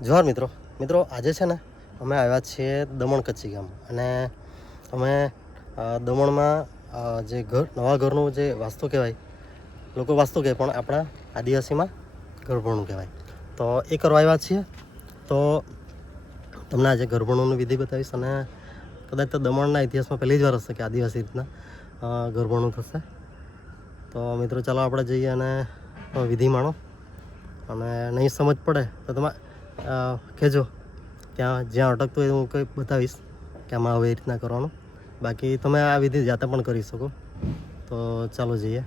જોહાર મિત્રો આજે છે ને અમે આવ્યા છીએ દમણ કચ્છી ગામ અને અમે દમણમાં જે નવા ઘરનું જે વાસ્તુ કહેવાય, લોકો વાસ્તુ કહે પણ આપણા આદિવાસીમાં ગરભણું કહેવાય, તો એ કરવા આવ્યા છીએ. તો તમને આજે ગરભણુંની વિધિ બતાવીશ અને કદાચ તો દમણના ઇતિહાસમાં પહેલી જ વાર હશે કે આદિવાસી રીતના ગરભણું થશે. તો મિત્રો ચાલો આપણે જઈએ અને વિધિ માણો, અને નહીં સમજ પડે તો તમે કહેજો, ત્યાં જ્યાં અટકતું હોય હું કંઈ બતાવીશ કે આમાં હવે એ રીતના કરવાનું. બાકી તમે આ વિધિ જાતે પણ કરી શકો. તો ચાલો જઈએ.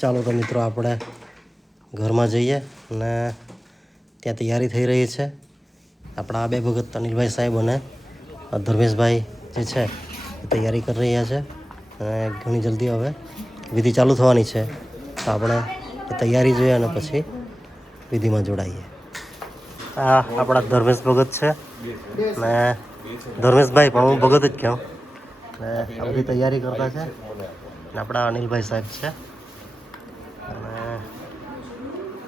ચાલો તો મિત્રો આપણે ઘરમાં જઈએ અને ત્યાં તૈયારી થઈ રહી છે. આપણા બે ભગત અનિલભાઈ સાહેબ અને ધર્મેશભાઈ જે છે એ તૈયારી કરી રહ્યા છે અને ઘણી જલ્દી હવે વિધિ ચાલુ થવાની છે. તો આપણે એ તૈયારી જોઈએ અને પછી વિધિમાં જોડાઈએ. આ આપણા ધર્મેશ ભગત છે ને ધર્મેશભાઈ, પણ હું ભગત જ કહું. ને આ બધી તૈયારી કરતા છે ને આપણા અનિલભાઈ સાહેબ છે, અને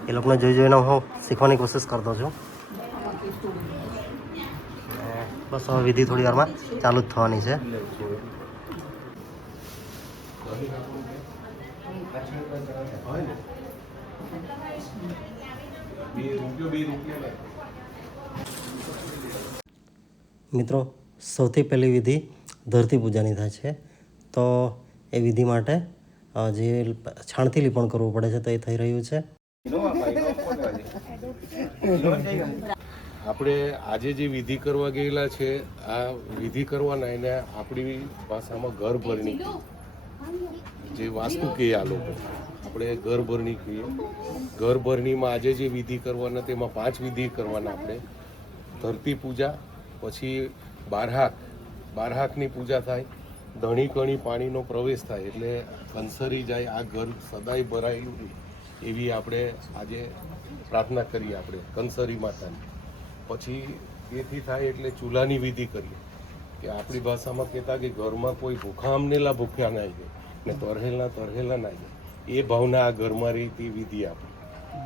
એ લોકોને જોઈને હું શીખવાની કોશિશ કરતો છું. બસ હવે વિધિ થોડી વારમાં ચાલુ જ થવાની છે. મિત્રો સૌથી પહેલી વિધિ ધરતી પૂજાની થાય છે. તો એ વિધિ માટે જે છાણથી લીપણ કરવું પડે છે તો એ થઈ રહ્યું છે. આપણે આજે જે વિધિ કરવા ગયેલા છે, આ વિધિ કરવાના એને આપણી ભાષામાં ઘરભરણી જે વાસ્તુ કહે, આ લોકો આપણે ઘરભરણી કહીએ. ઘરભરણીમાં આજે જે વિધિ કરવાના તેમાં 5 વિધિ કરવાના. આપણે ધરતી પૂજા, પછી બારહાકની પૂજા થાય, ધણી કણી પાણીનો પ્રવેશ થાય એટલે કંસરી જાય, આ ઘર સદાય ભરાયેલું એવી આપણે આજે પ્રાર્થના કરીએ આપણે કંસરી માતાની. પછી એથી થાય એટલે ચૂલાની વિધિ કરીએ, કે આપણી ભાષામાં કહેતા કે ઘરમાં કોઈ ભૂખા અમનેલા ભૂખ્યા ના જાય ને તરહેલા ના જાય, એ ભાવના આ ઘરમાં રહેતી વિધિ આપણી.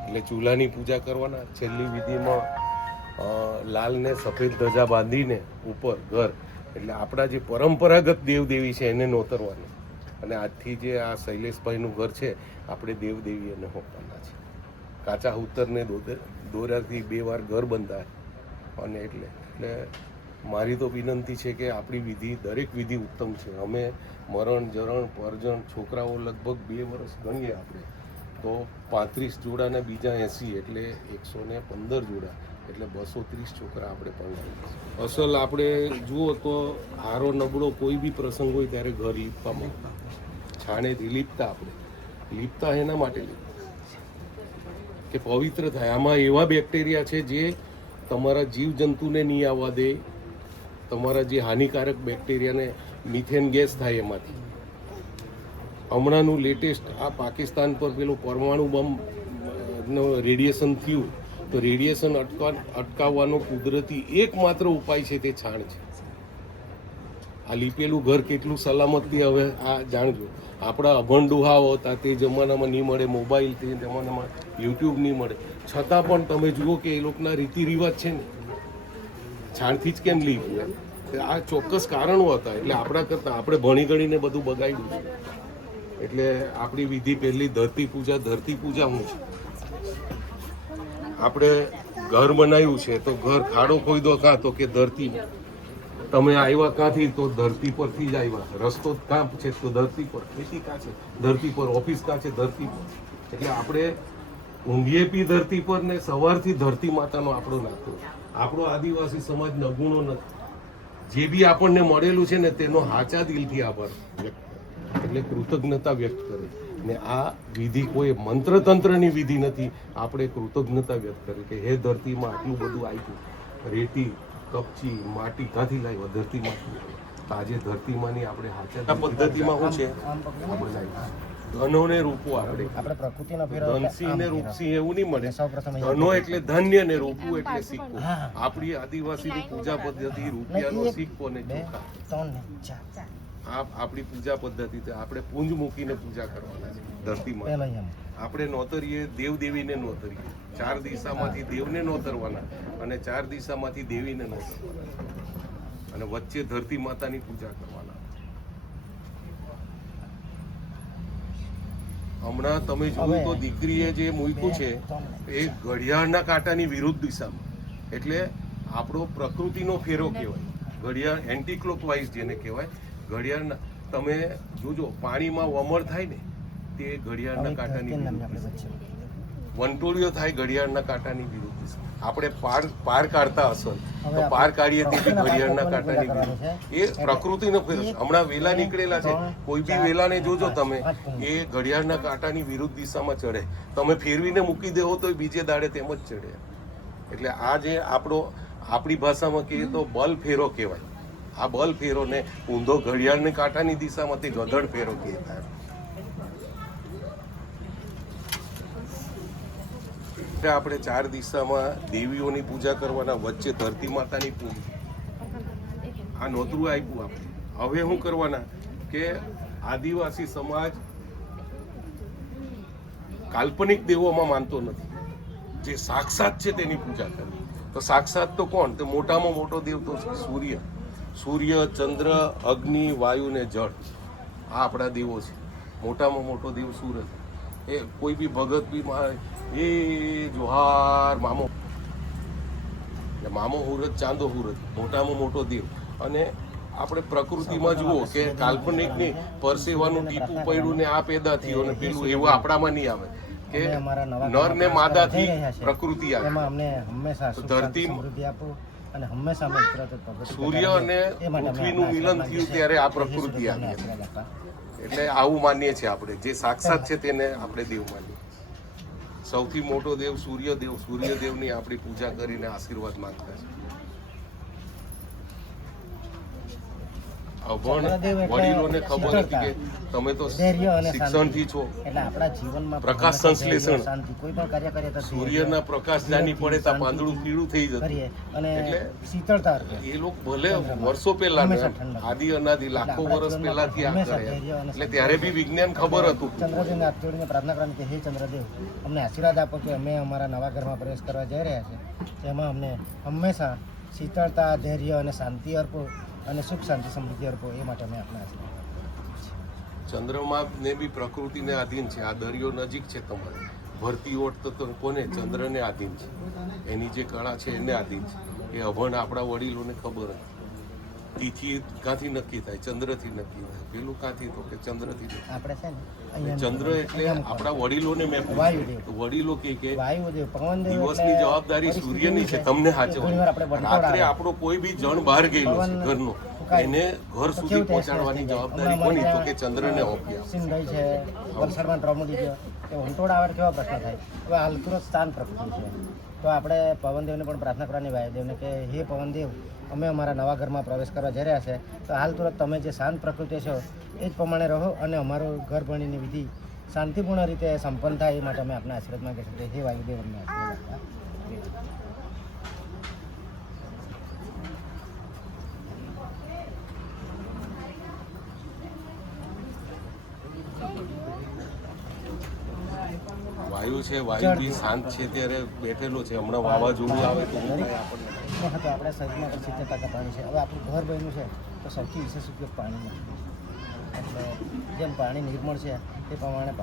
એટલે ચૂલાની પૂજા કરવાના. છેલ્લી વિધિમાં લાલ ને સફેદ ધજા બાંધીને ઉપર ઘર, એટલે આપણા જે પરંપરાગત દેવદેવી છે એને નોતરવાની. અને આજથી જે આ શૈલેષભાઈનું ઘર છે, આપણે દેવદેવી એને હોપવાના છે. કાચા ઉત્તરને દોરાથી 2 વાર ઘર બંધાય. અને એટલે મારી તો વિનંતી છે કે આપણી વિધિ, દરેક વિધિ ઉત્તમ છે. અમે મરણ જરણ પરજણ છોકરાઓ લગભગ 2 વર્ષ ગણીએ આપણે તો 35 જોડાના બીજા 80 એટલે 115 જોડા, એટલે 230 છોકરા આપણે પરણાવીએ. અસલ આપણે જુઓ તો હારો નબળો કોઈ બી પ્રસંગ હોય ત્યારે ઘર લીપવામાં છાણેથી લીપતા. આપણે લીપતા એના માટે કે પવિત્ર થાય. આમાં એવા બેક્ટેરિયા છે જે તમારા જીવજંતુને નહીં આવવા દે. તમારા જે હાનિકારક બેક્ટેરિયાને મિથેન ગેસ થાય એમાંથી. હમણાંનું લેટેસ્ટ આ પાકિસ્તાન પર પેલું પરમાણુ બોમ્બનો રેડિયેશન થયું, તો રેડિયેશન અટકાવવાનો કુદરતી એકમાત્ર ઉપાય છે તે છાણ છે. આ લીપેલું ઘર કેટલું સલામતથી હવે આ જાણજો. આપણા અભણ ડોહાઓ હતા તે જમાનામાં નહીં મળે મોબાઈલ, તે જમાનામાં યુટ્યુબ નહીં મળે, છતાં પણ તમે જુઓ કે એ લોકોના રીતિ રિવાજ છે ને છાણથી જ કેમ લીપ્યું. આ ચોક્કસ કારણો હતા. એટલે આપણા કરતાં આપણે ભણી ગણીને બધું બગાડ્યું છે. એટલે આપણી વિધિ પહેલી ધરતી પૂજા. ધરતી પૂજા શું છે? આપણે ઘર બનાવ્યું છે તો ઘર ખાડો ખોદો કાં તો કે ધરતી, તમે આવ્યા ક્યાંથી તો ધરતી પરથી જ આવ્યા. રસ્તો કાં છે તો ધરતી પર, ખેતી કાં છે ધરતી પર, ઓફિસ કાં છે ધરતી પર. એટલે આપણે ઊંઘીએ પી ધરતી પર ને સવારથી ધરતી માતાનો આપણો નાતો. આપણો આદિવાસી સમાજ નગુણો નથી. જે બી આપણને મળેલું છે ને તેનો હાચા દિલથી આભાર વ્યક્ત કરે, એટલે કૃતજ્ઞતા વ્યક્ત કરે. ને આ વિધિ કોઈ મંત્ર તંત્રની વિધિ નથી. આપણે કૃતજ્ઞતા વ્યક્ત કરી કે હે ધરતીમાં આટલું બધું આપ્યું, રેતી કપચી માટી ક્યાંથી લાવ્યા? ધરતીમાંથી. આજે ધરતીમાંની આપણે હાચા પદ્ધતિમાં શું છે ધનોને રૂપો. આપણે ધનસિંહ ને રૂપસિંહ એવું નહીં મળે. ધનો એટલે ધન્ય ને રૂપું એટલે સિક્કો. આપણી આદિવાસીની પૂજા પદ્ધતિ રૂપિયાનો સિક્કો ને ચોખા. આ આપણી પૂજા પદ્ધતિ છે. આપણે પૂંજ મૂકીને પૂજા કરવાના છે ધરતીમાં. પહેલા એમ આપણે નોતરીએ દેવ દેવીને નોતરીએ. 4 દિશામાંથી દેવને નોતરવાના અને 4 દિશામાંથી દેવીને નોતરવાના અને વચ્ચે ધરતી માતાની પૂજા કરવાના. હમણાં તમે જોયું તો દીકરીએ જે મૂક્યું છે એ ઘડિયાળના કાંટાની વિરુદ્ધ દિશામાં, એટલે આપણો પ્રકૃતિનો ફેરો કહેવાય. ઘડિયાળ એન્ટી ક્લોકવાઇઝ જેને કહેવાય. ઘડિયાળના તમે જોજો પાણીમાં વમળ થાય ને તે ઘડિયાળના કાંટાની વંટોળિયો થાય ઘડિયાળના કાંટાની વિરુદ્ધ દિશા. આપણે પાર કાઢતા અસલ તો પાર કાઢીએ તે બી ઘડિયાળના કાંટાની વિરુદ્ધ. એ પ્રકૃતિનો ફેર. હમણાં વેલા નીકળેલા છે, કોઈ બી વેલાને જોજો તમે, એ ઘડિયાળના કાંટાની વિરુદ્ધ દિશામાં ચડે. તમે ફેરવીને મૂકી દેવો તો બીજે દાડે તેમ જ ચડે. એટલે આ જે આપણી ભાષામાં કહીએ તો બલ ફેરો કહેવાય. આ બલ ફેરોને ઊંધો ઘડિયાળની કાંટાની દિશામાંથી ગધડ ફેરો કહેવાય. આપણે 4 દિશામાં દેવીઓની પૂજા કરવાના, વચ્ચે ધરતી માતાની પૂજા. આ નોતરું આપ્યું આપણે. હવે શું કરવાના કે આદિવાસી સમાજ કાલ્પનિક દેવોમાં માનતો નથી, જે સાક્ષાત છે તેની પૂજા કરવી. તો સાક્ષાત તો કોણ? તો મોટામાં મોટો દેવ તો સૂર્ય. સૂર્ય, ચંદ્ર, અગ્નિ, વાયુ ને જળ, આ આપણા દેવો છે. મોટામાં મોટો દેવ સૂરજ. એ કોઈ બી ભગત બી એ જોહાર મામો હુરત, ચાંદો હુરત, મોટામાં મોટો દેવ. અને આપણે પ્રકૃતિમાં જુઓ કે કાલ્પનિકની પરસેવાનું ટીપું પડ્યું ને આ પેદા થયો ને પેલું, એવું આપણામાં નહીં આવે કે નર ને માદાથી પ્રકૃતિ આવે. ધરતી, સૂર્ય અને પૃથ્વીનું મિલન થયું ત્યારે આ પ્રકૃતિ આવી. એટલે આવું માનીએ છીએ આપણે. જે સાક્ષાત છે તેને આપણે દેવ માનીએ. સૌથી મોટો દેવ સૂર્યદેવ. સૂર્યદેવની આપણી પૂજા કરીને આશીર્વાદ માંગતા છે. અભણ વડીલોને ખબર હતી કે તમે તો શિક્ષણથી છો, એટલે આપણા જીવનમાં પ્રકાશ સંશ્લેષણ, કોઈ પણ કાર્ય કરીએ તો સૂર્યના પ્રકાશ જાની પડે તો પાંદડું પીળું થઈ જતું. અને એટલે શીતળતા એ લોકો ભલે વર્ષો પહેલા, આદિ અનાદિ લાખો વર્ષ પહેલાથી આ કરે, એટલે ત્યારે બી વિજ્ઞાન ખબર હતું. ચંદ્રદેવને હાથ જોડીને પ્રાર્થના કરવાની કે હે ચંદ્રદેવ, અમને આશીર્વાદ આપો કે અમે અમારા નવા ઘરમાં પ્રવેશ કરવા જઈ રહ્યા છે, તેમાં અમને હંમેશા શીતળતા, ધૈર્ય અને શાંતિ અર્પો અને સુખ શાંતિ સમૃદ્ધિ અર્પો. એ માટે અમે આપણા આશીર્વાદ. ચંદ્રમા ને બી પ્રકૃતિને આધીન છે. આ દરિયો નજીક છે તમારે. ભરતી ઓટ તો કોને? ચંદ્રને આધીન છે. એની જે કળા છે એને આધીન છે. એ અભણ આપણા વડીલોને ખબર હતી. તિથિ ક્યાંથી નક્કી થાય? ચંદ્રથી નક્કી થાય. પેલું ક્યાંથી? તો કે ચંદ્રથી. આપણે છે ને ચંદ્ર એટલે આપણા વડીલોને મેં વાયુદેવ. વડીલો કે વાયુદેવ, પવનદેવ. દિવસની જવાબદારી સૂર્યની છે, તમને સાચવવાની. રાત્રે આપણો કોઈ બી જણ બહાર ગયેલો છે ઘરનો, એને ઘર સુધી પહોંચાડવાની જવાબદારી કોની? તો કે ચંદ્રને સોંપી. સિંધાઈ છે, વલસાડમાં ટ્રોમોડી ગયો કે વંટોળ આવે કેવા પ્રશ્ન થાય. હવે હાલ તુરંત સ્થાન પ્રકૃતિ છે, તો આપણે પવનદેવને પણ પ્રાર્થના કરવાની, વાયુદેવને કે હે પવનદેવ, અમે અમારા નવા ઘરમાં પ્રવેશ કરવા જઈ રહ્યા છે, તો હાલ તુરંત તમે જે શાંત પ્રકૃતિ છો એ જ પ્રમાણે રહો અને અમારું ઘર ભણીની વિધિ શાંતિપૂર્ણ રીતે સંપન્ન થાય. એ માટે અમે આપણા આશીર્વાદ માંગીએ છીએ. હે વાયુદેવ, અમને આશીર્વાદ આપો. વાયુ છે, વાયુ બી શાંત છે ત્યારે બેઠેલો છે. હમણાં વાવાઝોડું આવે તો શું થાય આપણને? આપણા શરીરમાં પણ 70% પાણી છે. હવે આપણું ઘર બન્યું છે તો સૌથી વિશેષ ઉપયોગ પાણીનો. એટલે જેમ પાણી નિર્મળ છે તે પ્રમાણે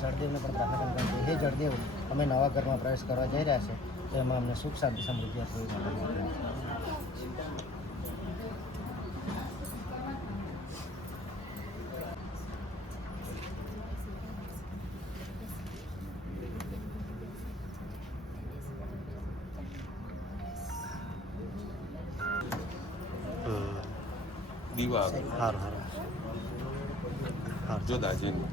જળદેવને પણ પ્રાર્થના કરવાની. હે જળદેવ, અમે નવા ઘરમાં પ્રવેશ કરવા જઈ રહ્યા છે, તો એમાં અમને સુખ શાંતિ સમૃદ્ધિ આપવી. દીવા હાર જો દાજેની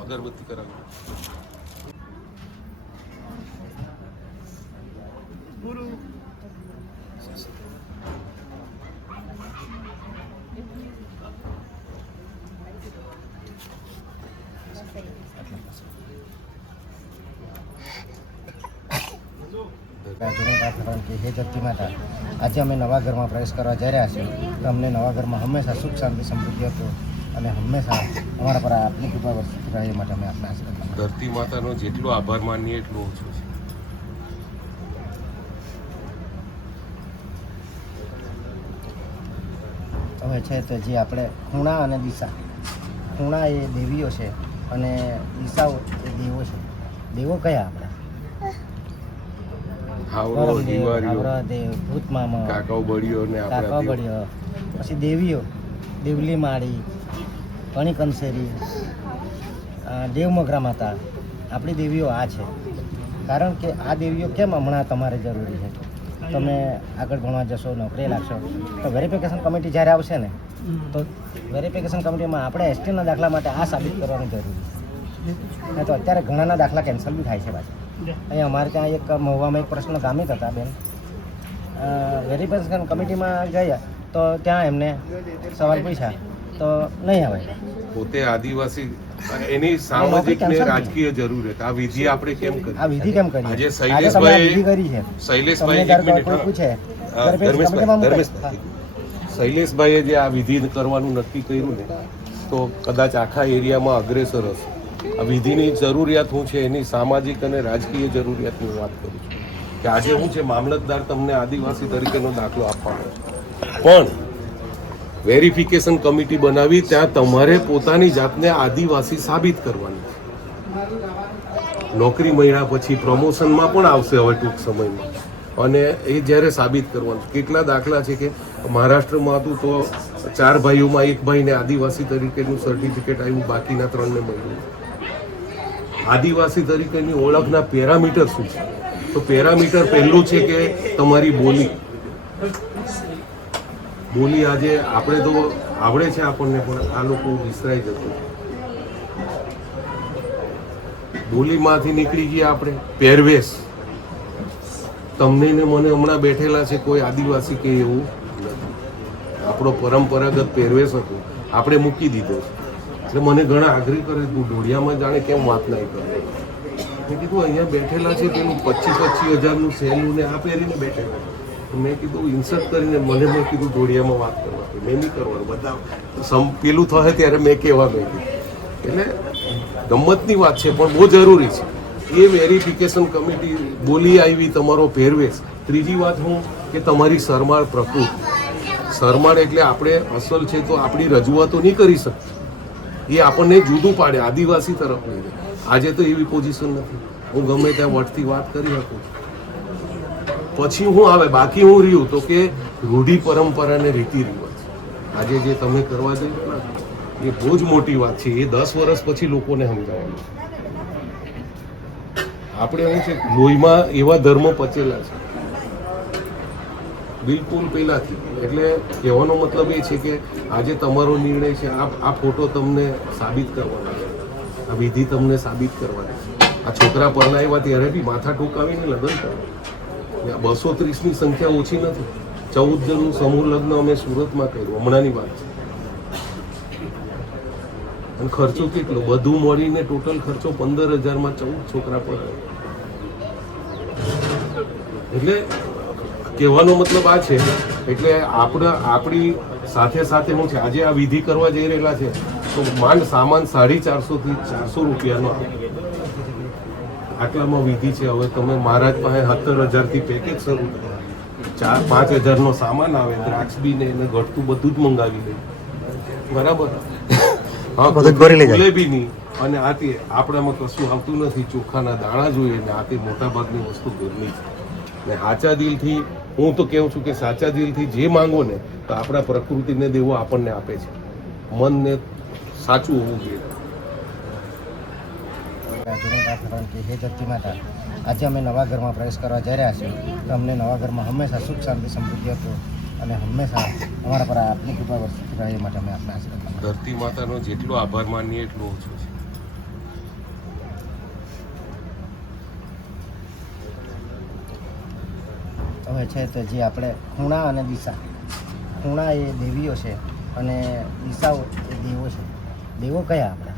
અગરબત્તી કરાવી. ગુરુ જૂનું પ્રાર્થના કે હે ધરતી માતા, આજે અમે નવા ઘરમાં પ્રવેશ કરવા જઈ રહ્યા છીએ તો અમને નવા ઘરમાં હંમેશા સુખ શાંતિ સમૃદ્ધિ હતો અને હંમેશા અમારા પર આપની કૃપા વરસતી રહે એ માટે અમે આપના આશીર્વાદ માંગીએ. ધરતી માતાનો જેટલો આભાર માનીએ એટલો ઓછો છે. હવે છે તો જે આપણે ખૂણા અને દિશા, ખૂણા એ દેવીઓ છે અને દિશાઓ એ દેવો છે. દેવો કયા આપણે? હાવરો, કરમદેવ, દિવારીઓ, આવરાદેવ, ભૂતમામા, કાકાઓ બળીઓ ને આપણા કાકા દેવ. બળ્યો, પછી દેવીઓ દેવલી માળી, કણિકંસેરી, દેવમગરા માતા. આપણી દેવીઓ આ છે. કારણ કે આ દેવીઓ કેમ હમણાં તમારે જરૂરી છે? તમે આગળ ભણવા જશો, નોકરી લાગશો તો વેરિફિકેશન કમિટી જ્યારે આવશે ને તો વેરિફિકેશન કમિટીમાં આપણે એસટીના દાખલા માટે આ સાબિત કરવાનું જરૂરી છે. નહીં તો અત્યારે ઘણાના દાખલા કેન્સલ બી થાય છે પાછા. અહીંયા અમારે ત્યાં એક મહુવામાં એક પ્રશ્ન ગામિત હતા બેન, વેરિફિકેશન કમિટીમાં ગયા તો ત્યાં એમને સવાલ પૂછ્યા તો નહીં આવે. પોતે આદિવાસી, એની સામાજિક ને રાજકીય જરૂરિયાત. આ વિધિ આપણે કેમ કરી? આ વિધિ કેમ કરી? આજે આજે તમે આ વિધિ કરી છે. શૈલેષભાઈ, તમને એક મિનિટ, કોઈ પૂછે ધર્મેશભાઈ, શૈલેષભાઈએ જે આ વિધિ કરવાનું નક્કી કર્યું ને તો કદાચ આખા એરિયામાં અગ્રેસર હશે. આ વિધિની જરૂરિયાત શું છે, એની સામાજિક અને રાજકીય જરૂરિયાતની વાત કરું છું કે આજે શું છે, મામલતદાર તમને આદિવાસી તરીકેનો દાખલો આપવાનો છે, પણ વેરિફિકેશન કમિટી બનાવી ત્યાં તમારે પોતાની જાતને આદિવાસી સાબિત કરવાની છે. નોકરી મળ્યા પછી પ્રમોશનમાં પણ આવશે હવે ટૂંક સમયમાં, અને એ જ્યારે સાબિત કરવાનું. કેટલા દાખલા છે કે મહારાષ્ટ્રમાં હતું તો 4 ભાઈઓમાં એક ભાઈને આદિવાસી તરીકેનું સર્ટિફિકેટ આવ્યું, બાકીના 3ને મળ્યું. આદિવાસી તરીકેની ઓળખના પેરામીટર શું છે? તો પેરામીટર પહેલું છે કે તમારી બોલી. બોલી આજે આપણે તો આવડે છે આપણને, પણ આ લોકો વિસરાઈ જતું. બોલીમાંથી નીકળી ગયા આપણે. પહેરવેશ, તમને ને મને હમણાં બેઠેલા છે કોઈ આદિવાસી કે એવું નથી. આપણો પરંપરાગત પહેરવેશ હતો, આપણે મૂકી દીધો છે. એટલે મને ઘણા આગ્રહ કરે, તું ઢોળિયામાં જાણે કેમ વાત નહીં કરે. મેં કીધું અહીંયા બેઠેલા છે પેલું 25,000-25,000નું સહેલું ને આ પહેરીને બેઠેલા. મેં કીધું ઇન્સર્ટ કરીને મેં કીધું ઢોળિયામાં વાત કરવા, મેં નહીં કરવાનું. બધા પેલું થશે ત્યારે મેં કહેવા ગઈ. એટલે ગમ્મતની વાત છે પણ બહુ જરૂરી છે. એ વેરિફિકેશન કમિટી, બોલી આવી, તમારો પહેરવેશ. ત્રીજી વાત હું કે તમારી સરમાળ પ્રકૃતિ. સરમાળ એટલે આપણે અસલ છે તો આપણી રજૂઆતો નહીં કરી શકતી, એ આપણને જુદું પાડે આદિવાસી તરફ લઈને. આજે તો એવી પોઝિશન નથી, હું ગમે ત્યાં વટથી વાત કરી શકું. પછી હું આવે, બાકી હું રહ્યું તો કે રૂઢિ પરંપરા અને રીતિ રિવાજ. આજે જે તમે કરવા જઈ એ બહુ જ મોટી વાત છે. એ 10 વર્ષ પછી લોકોને સમજાવવાનું. આપણે શું છે, લોહીમાં એવા ધર્મ પચેલા છે બિલકુલ પહેલાથી. એટલે કહેવાનો મતલબ એ છે કે આજે તમારો નિર્ણય છે, આ ફોટો તમને સાબિત કરવાનો છે, આ વિધિ તમને સાબિત કરવાની છે. આ છોકરા પરણાવ્યા ત્યારે બી માથા ઠોકાવીને લગ્ન કરવા. 230ની સંખ્યા ઓછી નથી. 14 જણનું સમૂહ લગ્ન અમે સુરતમાં કર્યું, હમણાંની વાત છે. અને ખર્ચો કેટલો? બધું મળીને ટોટલ ખર્ચો 15,000માં 14 છોકરા પર. એટલે કહેવાનો મતલબ આ છે, એટલે આપણી સાથે સાથે શું છે, આજે આ વિધિ કરવા જઈ રહેલા છે તો માંડ સામાન 450 થી 400 રૂપિયાનો આવે. આટલામાં વિધિ છે. હવે તમે મહારાજ પાસે 17,000થી પેકેજ શરૂ થાય, 4-5,000નો સામાન આવે, દ્રાક્ષ બી ને એને ઘટતું બધું જ મંગાવી લે, બરાબર? હા, જલેબી નહીં અને આથી આપણામાં કશું આવતું નથી. ચોખાના દાણા જોઈએ ને આથી મોટા ભાગની વસ્તુ ઘરની છે. ને સાચા દિલથી હું તો કહું છું કે સાચા દિલથી જે માંગો ને તો આપણા પ્રકૃતિને દેવો આપણને આપે છે. મનને સાચું હોવું જોઈએ. જૂનું પ્રાર્થના કે હે ધરતી માતા, આજે અમે નવા ઘરમાં પ્રવેશ કરવા જઈ રહ્યા છીએ તો અમને નવા ઘરમાં હંમેશા સુખ શાંતિ સમૃદ્ધિ હતો અને હંમેશા અમારા પર આપની કૃપા વરસતી રહે એ માટે અમે આપના આશીર્વાદ માંગીએ. ધરતી માતાનો જેટલો આભાર માનીએ એટલો ઓછો છે. હવે છે તો જે આપણે ખૂણા અને દિશા, ખૂણા એ દેવીઓ છે અને દિશાઓ એ દેવો છે. દેવો કયા આપણે?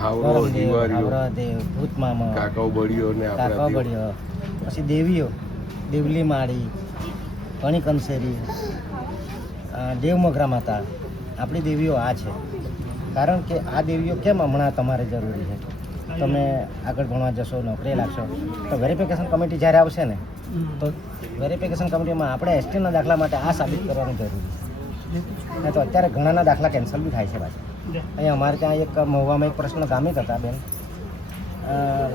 હાવરો, કરમદેવ, દિવારીઓ, હાવરાદેવ, ભૂતમામા, કાકાઓ બળીઓ ને કાકા આપણા બળ્યો, પછી દેવીઓ, દેવલી માળી, કણી કંસેરી, દેવમગરા માતા. આપણી દેવીઓ આ છે. કારણ કે આ દેવીઓ કેમ હમણાં તમારે જરૂરી છે? તમે આગળ ભણવા જશો, નોકરી લાગશો, તો વેરિફિકેશન કમિટી જ્યારે આવશે ને, તો વેરિફિકેશન કમિટીમાં આપણે એસટીના દાખલા માટે આ સાબિત કરવાનું જરૂરી છે. નહીં તો અત્યારે ઘણાના દાખલા કેન્સલ બી થાય છે પાછા. અહીંયા અમારે ત્યાં એક મહુવામાં એક પ્રશ્ન ગામિત હતા બેન,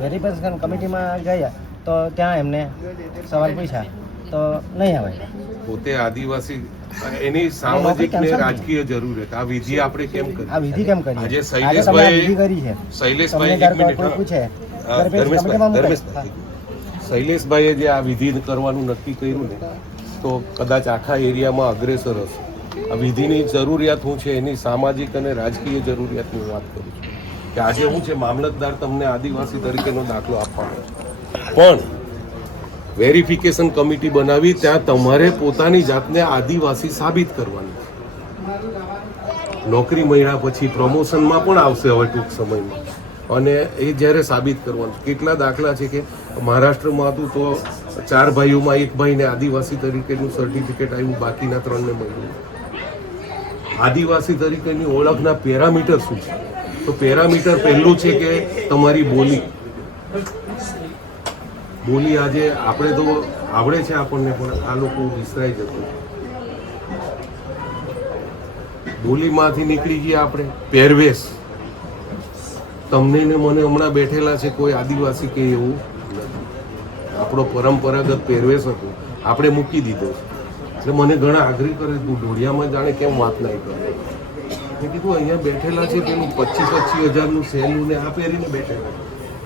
વેરિફિકેશન કમિટીમાં ગયા તો ત્યાં એમને સવાલ પૂછ્યા તો નહીં આવે. પોતે આદિવાસી, એની સામાજિક ને રાજકીય જરૂરિયાત, આ વિધિ આપણે કેમ કરી? આ વિધિ કેમ કરી? આજે તમે આ વિધિ કરી છે. શૈલેષભાઈ, તમને એક મિનિટ, કોઈ પૂછે ધર્મેશભાઈ, શૈલેષભાઈએ જે આ વિધિ કરવાનું નક્કી કર્યું ને, તો કદાચ આખા એરિયામાં અગ્રેસર હશે. આ વિધિની જરૂરિયાત શું છે, એની સામાજિક અને રાજકીય જરૂરિયાતની વાત કરું છું કે આજે શું છે, મામલતદાર તમને આદિવાસી તરીકેનો દાખલો આપવાનો છે, પણ વેરિફિકેશન કમિટી બનાવી ત્યાં તમારે પોતાની જાતને આદિવાસી સાબિત કરવાની છે. નોકરી મળ્યા પછી પ્રમોશનમાં પણ આવશે હવે ટૂંક સમયમાં, અને એ જ્યારે સાબિત કરવાનું. કેટલા દાખલા છે કે મહારાષ્ટ્રમાં હતું તો 4 ભાઈઓમાં એક ભાઈને આદિવાસી તરીકેનું સર્ટિફિકેટ આવ્યું, બાકીના 3ને મળ્યું. આદિવાસી તરીકેની ઓળખના પેરામીટર શું છે? તો પેરામીટર પહેલું છે કે તમારી બોલી. બોલી આજે આપણે તો આવડે છે આપણને, પણ આ લોકો વિસરાઈ જતું. બોલીમાંથી નીકળી ગયા આપણે. પહેરવેશ, તમને ને મને હમણાં બેઠેલા છે કોઈ આદિવાસી કે એવું નથી. આપણો પરંપરાગત પહેરવેશ હતો, આપણે મૂકી દીધો છે. એટલે મને ઘણા આગ્રહ કરે, તું ઢોળિયામાં જાણે કેમ વાત નહીં કરે. મેં કીધું અહીંયા બેઠેલા છે પેલું 25-25 હજારનું સહેલું ને આ પહેરીને બેઠેલા.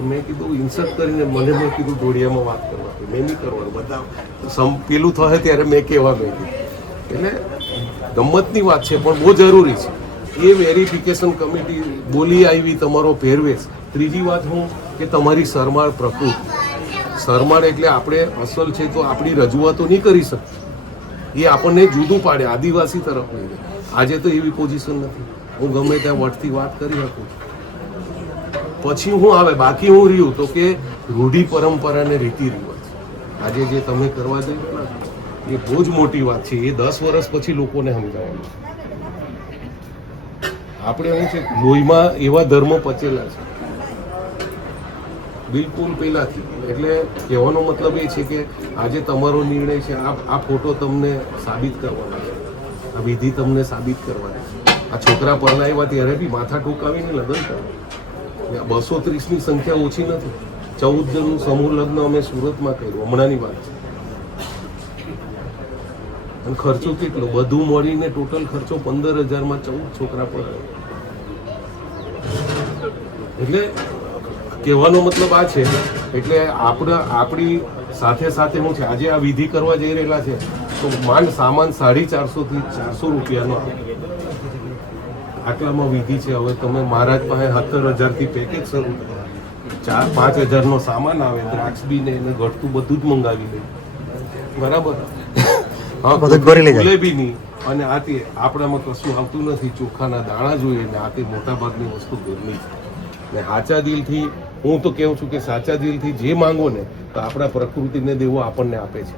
મેં કીધું ઇન્સર્ટ કરીને મેં કીધું ઢોળિયામાં વાત કરવા, મેં નહીં કરવાનું, બધા પેલું થશે ત્યારે મેં કહેવા મેં કીધું. એટલે ગમ્મતની વાત છે પણ બહુ જરૂરી છે. એ વેરિફિકેશન કમિટી, બોલી આવી, તમારો પહેરવેશ. ત્રીજી વાત હું કે તમારી સરમાળ પ્રકૃતિ. સરમાળ એટલે આપણે અસલ છે તો આપણી રજૂઆતો નહીં કરી શકતા, એ આપણને જુદું પાડે, આદિવાસી તરફ લઈ જાય. આજે તો એવી પોઝિશન નથી, હું ગમે ત્યાં વટથી વાત કરી શકું છું. પછી હું આવે, બાકી હું રહ્યું તો કે રૂઢિ પરંપરા ને રીતિ રિવાજ. આજે જે તમે કરવા જઈ રહ્યા એ બહુ જ મોટી વાત છે. એ 10 વર્ષ પછી લોકોને સમજાવવાનું. આપણે શું છે, લોહીમાં એવા ધર્મ પચેલા છે બિલકુલ પહેલાથી. એટલે કહેવાનો મતલબ એ છે કે આજે તમારો નિર્ણય છે, આ ફોટો તમને સાબિત કરવાનો છે, આ વિધિ તમને સાબિત કરવાની છે. આ છોકરા પરણાવ્યા ત્યારે બી માથા ઠોકાવીને લગ્ન કરવા. 230ની સંખ્યા ઓછી નથી. 14 જણનું સમૂહ લગ્ન અમે સુરતમાં કર્યું, હમણાંની વાત છે. અને ખર્ચો કેટલો, બધું મળીને ટોટલ ખર્ચો 15,000માં 14 છોકરા પર. એટલે કહેવાનો મતલબ આ છે. એટલે આપણી સાથે સાથે શું છે, આજે આ વિધિ કરવા જઈ રહેલા છે તો માંડ સામાન 450 થી 400 રૂપિયાનો આવે. આટલામાં વિધિ છે. હવે તમે મહારાજ પાસે 17,000થી પેકેજ શરૂ થાય, 4-5 હજારનો સામાન આવે, દ્રાક્ષ બી ને એને ઘટતું બધું જ મંગાવી લે, બરાબર? હા, ભૂલે બી નહીં. અને આથી આપણામાં કશું આવતું નથી, ચોખાના દાણા જોઈએ ને આથી મોટા ભાગની વસ્તુ ઘરની છે. ને સાચા દિલથી હું તો કહું છું કે સાચા દિલથી જે માંગો ને તો આપણા પ્રકૃતિને દેવો આપણને આપે છે.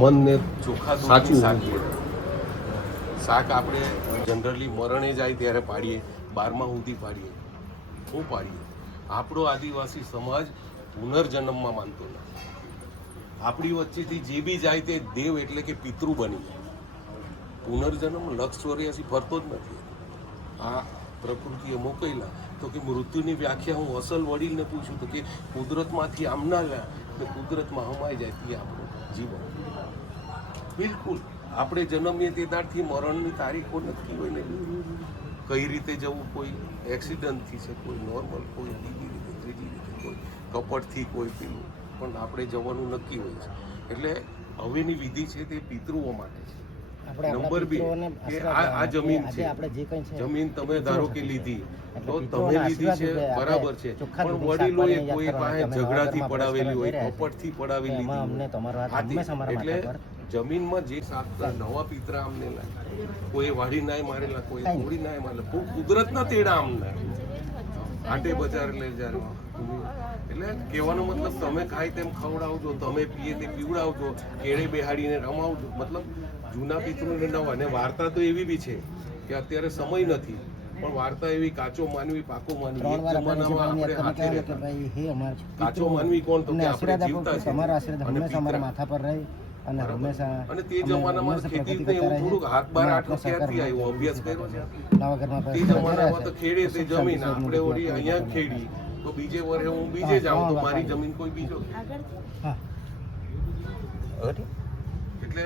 મનને ચોખા સાચું શાક આપણે જનરલી મરણે જાય ત્યારે પાડીએ, 12મા સુધી પાડીએ. શું પાડીએ? આપણો આદિવાસી સમાજ પુનર્જન્મમાં માનતો નથી. આપણી વચ્ચેથી જે બી જાય તે દેવ એટલે કે પિતૃ બની જાય. પુનર્જન્મ લક્ષ 84 ફરતો જ નથી. આ પ્રકૃતિએ મોકલેલા તો કે મૃત્યુની વ્યાખ્યા હું અસલ વડીલને પૂછું તો કે કુદરતમાંથી આમ ના લે ને કુદરતમાં હમાઈ જાય તે આપણું જીવન. બિલકુલ આપણે જન્મીએ તે દાડથી મરણની તારીખો નક્કી હોય ને કઈ રીતે જવું, કોઈ એક્સિડન્ટથી છે, કોઈ નોર્મલ, કોઈ બીજી રીતે, ત્રીજી રીતે, કોઈ કપટથી, કોઈ પેલું, પણ આપણે જવાનું નક્કી હોય છે. એટલે હવેની વિધિ છે તે પિતૃઓ માટે છે. નંબર 2 કે આ જમીન છે, જમીન તમે ધારો કે લીધી તો તમે લીધી છે બરાબર છે, પણ વડીલોએ કોઈ પાસે ઝઘડાથી પડાવેલી હોય, કપટથી પડાવેલી લીધી. એટલે જમીનમાં જે સાતતા નવા પિતરા અમને લાગે, કોઈ વાડી નાય મારેલા, કોઈ થોડી નાય મારેલા, કુદરતના તેડા અમને. હાટે બજાર લઈ જાય. એટલે કહેવાનો મતલબ તમે ખાય તેમ ખવડાવજો, તમે પીએ તે પીવડાવજો, કેળે બેહાડીને રમાવજો. મતલબ જૂના પિતૃને નવા. અને વાર્તા તો એવી બી છે કે અત્યારે સમય નથી, પણ વાર્તા એવી કાચો માનવી પાકો માનવી. એક જમાનામાં આપણે હાથે રહેતા. કાચો માનવી કોણ? તો કે આપણે જીવતા છે. તમારા આશીર્વાદ અને હંમેશા અમારા માથા પર રહે અને હંમેશા અને તે જમાનામાં ખેતી એવું થોડુંક હાથ બાર આટલો ક્યાંથી આવ્યો? અભ્યાસ કર્યો છે. નવા ઘરમાં તે જમાનામાં તો ખેડે તે જમીન આપણે ઓડી અહીંયા ખેડી, તો બીજે વરે હું બીજે જાઉં તો મારી જમીન કોઈ બીજો. હા એટલે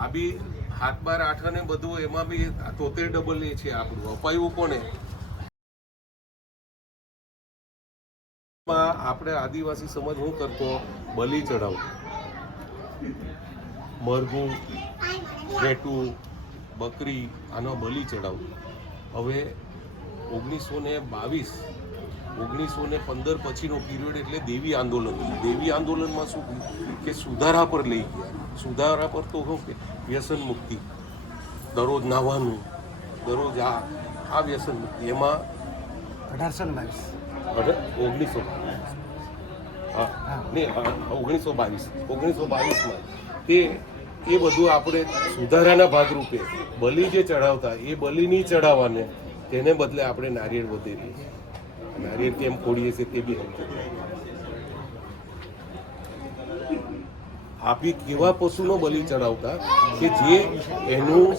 આ બી હાથ બાર આઠ ને બધું એમાં બી 73 ડબલ એ છે આપણું. અપાયું કોને? આપણે આદિવાસી સમાજ હું કરતો, બલી ચડાવતો. મરઘું, ઘેટું, બકરી આનો બલી ચડાવતો. હવે 1915 પછીનો પીરિયડ એટલે દેવી આંદોલન. દેવી આંદોલનમાં શું કે સુધારા પર લઈ ગયા. સુધારા પર તો શું કે વ્યસન મુક્તિ, દરરોજ નાહવાનું, દરરોજ આ વ્યસન મુક્તિ. એમાં 1922 1922માં તે એ બધું આપણે સુધારાના ભાગરૂપે બલી જે ચડાવતા એ બલી નહીં ચડાવવાને, તેને બદલે આપણે નારિયેળ વધેરીએ. નારિયેળ કેમ ખોડીએ છીએ તે બી આપી કેવા પશુનો બલિ ચડાવતા કે જે એનું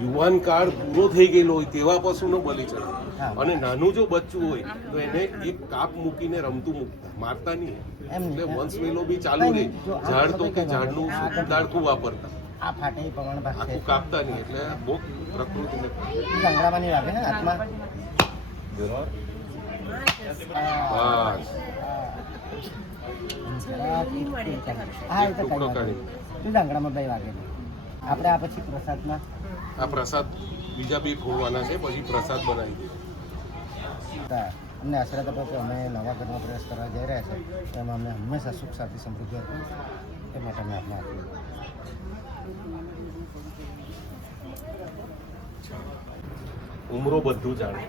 યુવાન કાળ પૂરો થઈ ગયેલો હોય તેવા પશુનો બલિ ચડાવતા. અને નાનું જો બચ્ચું હોય તો એને એક કાપ મૂકીને રમતું મૂકતા, મારતા નહીં. એટલે વંશવેલો બી ચાલુ રહે. ઝાડ તો કે ઝાડનું દાળખું વાપરતા, આ ફાટે પ્રમાણ ભાગ છે આખું કાપતા નહીં. એટલે બહુ પ્રકૃતિને ગંગરામાંની વાગે ને હાથમાં બસ હા એ તો ટુકડો કઈ કાઢી. ગંગરામાં ભાઈ વાગે આપણે આ પછી પ્રસાદમાં આ પ્રસાદ બીજા બી ખોવાના છે, પછી પ્રસાદ બનાવી દે. અમને આશીર્વાદ આપો કે અમે નવા ઘરમાં પ્રવેશ કરવા જઈ રહ્યા છે, એમાં અમને હંમેશા સુખ શાંતિ સમૃદ્ધિ આપો એ માટે અમે આપને આપીએ. ઉમરો બધું જાણે.